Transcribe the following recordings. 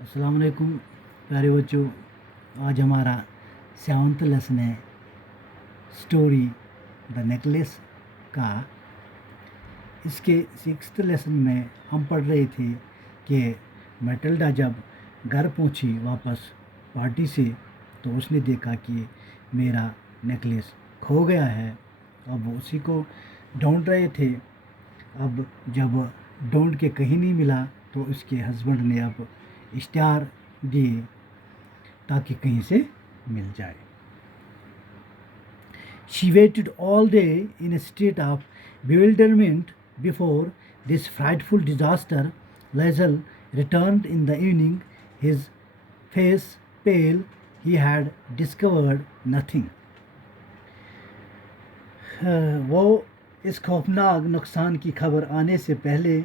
अस्सलाम वालेकुम प्यारे बच्चों। आज हमारा 7th लेसन है स्टोरी द नेकलेस का। इसके 6th लेसन में हम पढ़ रहे थे कि मैटिल्डा जब घर पहुंची वापस पार्टी से तो उसने देखा कि मेरा नेकलेस खो गया है। अब वो उसी को ढूंढ रहे थे। अब जब ढूंढ के कहीं नहीं मिला तो उसके हस्बैंड ने अब इश्तिहार दिए ताकि कहीं से मिल जाए। She waited all day in a state of bewilderment before this frightful disaster. Lazel returned in the evening, his face pale. He had discovered nothing. वो इस खौफनाक नुकसान की खबर आने से पहले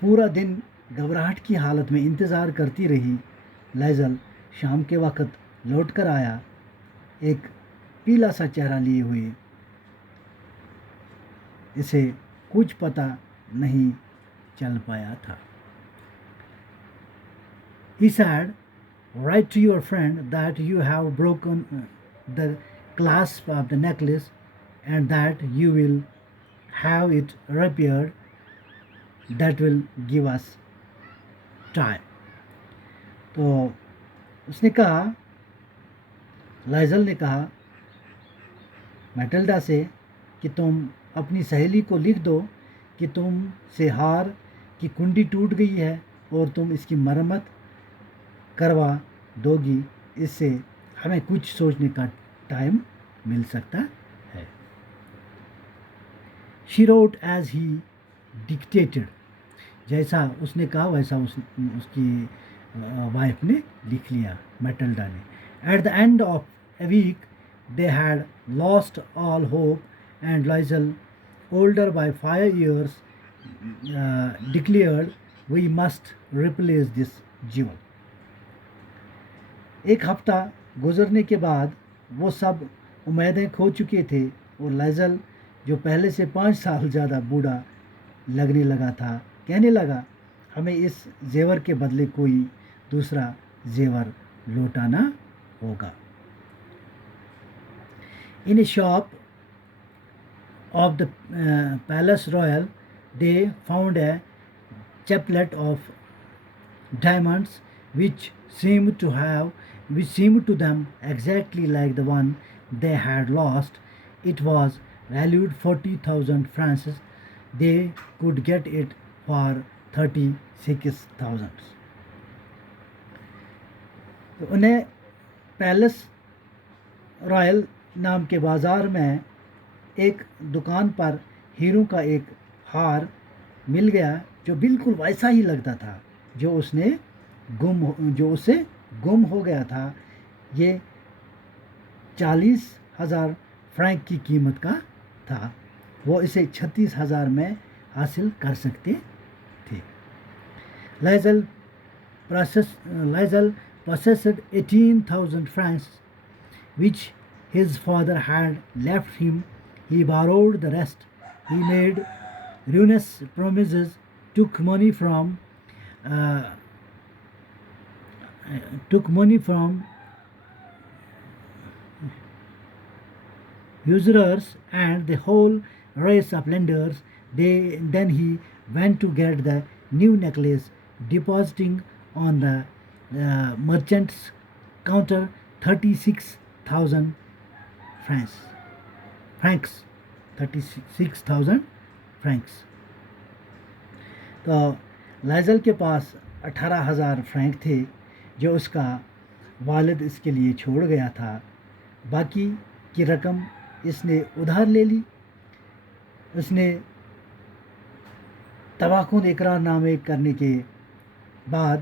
पूरा दिन घबराहट की हालत में इंतज़ार करती रही। लैज़ल शाम के वक़्त लौट कर आया, एक पीला सा चेहरा लिए हुए। इसे कुछ पता नहीं चल पाया था। He said, "Write to your friend that you have broken the clasp of the necklace and that you will have it repaired. That will give us time." तो उसने कहा, लाइजल ने कहा मैटिल्डा से कि तुम अपनी सहेली को लिख दो कि तुम से हार की कुंडी टूट गई है और तुम इसकी मरम्मत करवा दोगी। इससे हमें कुछ सोचने का टाइम मिल सकता है। She wrote as he dictated. जैसा उसने कहा वैसा उसकी वाइफ ने लिख लिया, मैटिल्डा ने। At the end of a week they had lost all hope and Liesel, older by 5 years, declared, "We must replace this jewel." एक हफ्ता गुजरने के बाद वो सब उम्मीदें खो चुके थे और लाइजल, जो पहले से 5 साल ज़्यादा बूढ़ा लगने लगा था, कहने लगा, हमें इस जेवर के बदले कोई दूसरा जेवर लौटाना होगा। In a shop of the Palace Royal, they found a chaplet of diamonds which seemed to them exactly like the one they had lost. It was valued 40,000 francs. They could get it for 36,000. तो उन्हें palace royal नाम के बाज़ार में एक दुकान पर hero का एक हार मिल गया जो बिल्कुल वैसा ही लगता था जो उससे गुम हो गया था। ये 40,000 फ्रैंक की कीमत का था। वो इसे 36,000 में हासिल कर सकते थे। Lizol possessed 18,000 francs which his father had left him. He borrowed the rest. He made ruinous promises, took money from usurers and the whole race of lenders. Then he went to get the new necklace, depositing on the merchant's counter 36,000 francs. 36,000 francs. तो लाइजल के पास 18,000 Frank थे जो उसका वालिद इसके लिए छोड़ गया था। बाकी की रकम इसने उधार ले ली। उसने तवाक़ुन इकरारनामे करने के बाद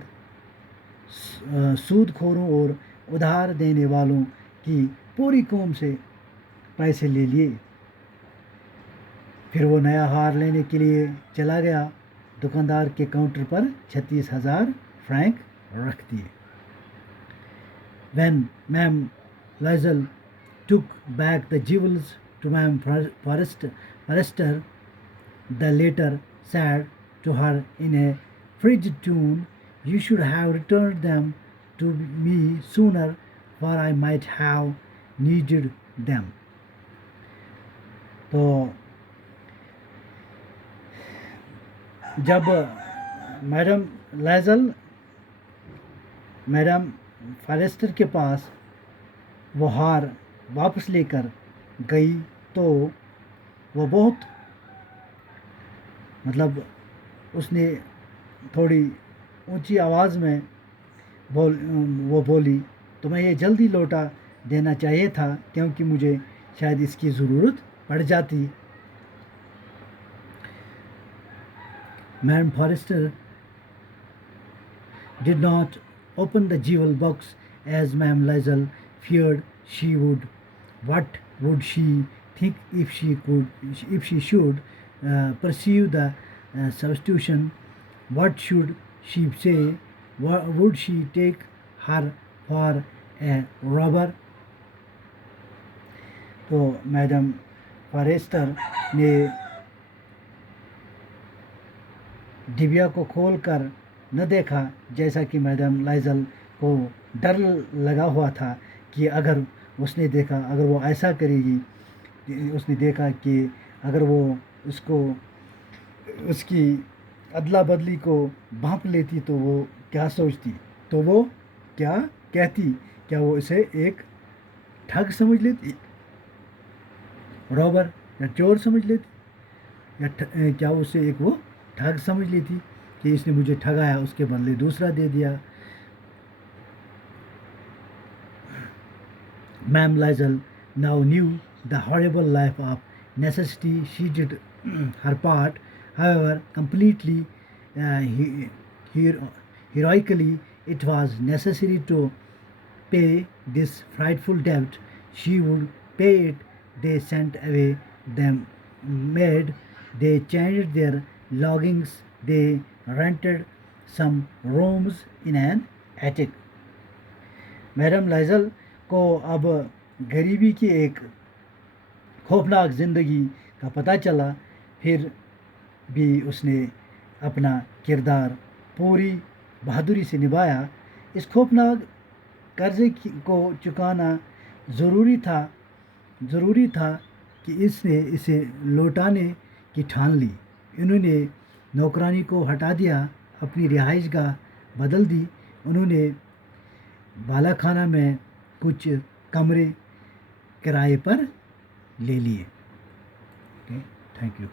सूदखोरों और उधार देने वालों की पूरी कौम से पैसे ले लिए। फिर वो नया हार लेने के लिए चला गया। दुकानदार के काउंटर पर 36,000 फ्रैंक रख दिए। When Ma'am Liesel took back the jewels to Ma'am Forrester, the latter said to her in a frigid tone, You should have returned them to me sooner, for I might have needed them. तो जब madam Lizol madam forester के पास वो हार वापस लेकर गई तो वो बहुत मतलब उसने थोड़ी ऊंची आवाज़ में वो बोली, तो मैं ये जल्दी लौटा देना चाहिए था क्योंकि मुझे शायद इसकी ज़रूरत पड़ जाती. Madam Forrester did not open the jewel box as Ma'am Lizel feared she would. What would she think if she should pursue the substitution? What should she say? Would she take her for a robber? तो madam forester ने डिबिया को खोलकर न देखा, जैसा कि madam Lizol को डर लगा हुआ था कि अगर वो ऐसा करेगी, उसने देखा कि अगर वो उसकी अदला बदली को भांप लेती तो वो क्या सोचती, तो वो क्या कहती, क्या वो इसे एक ठग समझ लेती, रॉबर या चोर समझ लेती, या क्या उसे एक वो ठग समझ लेती कि इसने मुझे ठगाया, उसके बदले दूसरा दे दिया. Ma'am Lizel now knew the horrible life of necessity. She did her part, however, completely heroically. It was necessary to pay this frightful debt. She would pay it. They sent away them maid. They changed their lodgings. They rented some rooms in an attic. Madam Lizol को अब गरीबी की एक खौफनाक ज़िंदगी का पता चला, फिर भी उसने अपना किरदार पूरी बहादुरी से निभाया. इस खौफनाक कर्जे को चुकाना ज़रूरी था कि इसने इसे लौटाने की ठान ली. इन्होंने नौकरानी को हटा दिया, अपनी रिहाइशगाह बदल दी. उन्होंने बालाखाना में कुछ कमरे किराए पर ले लिए. Thank you.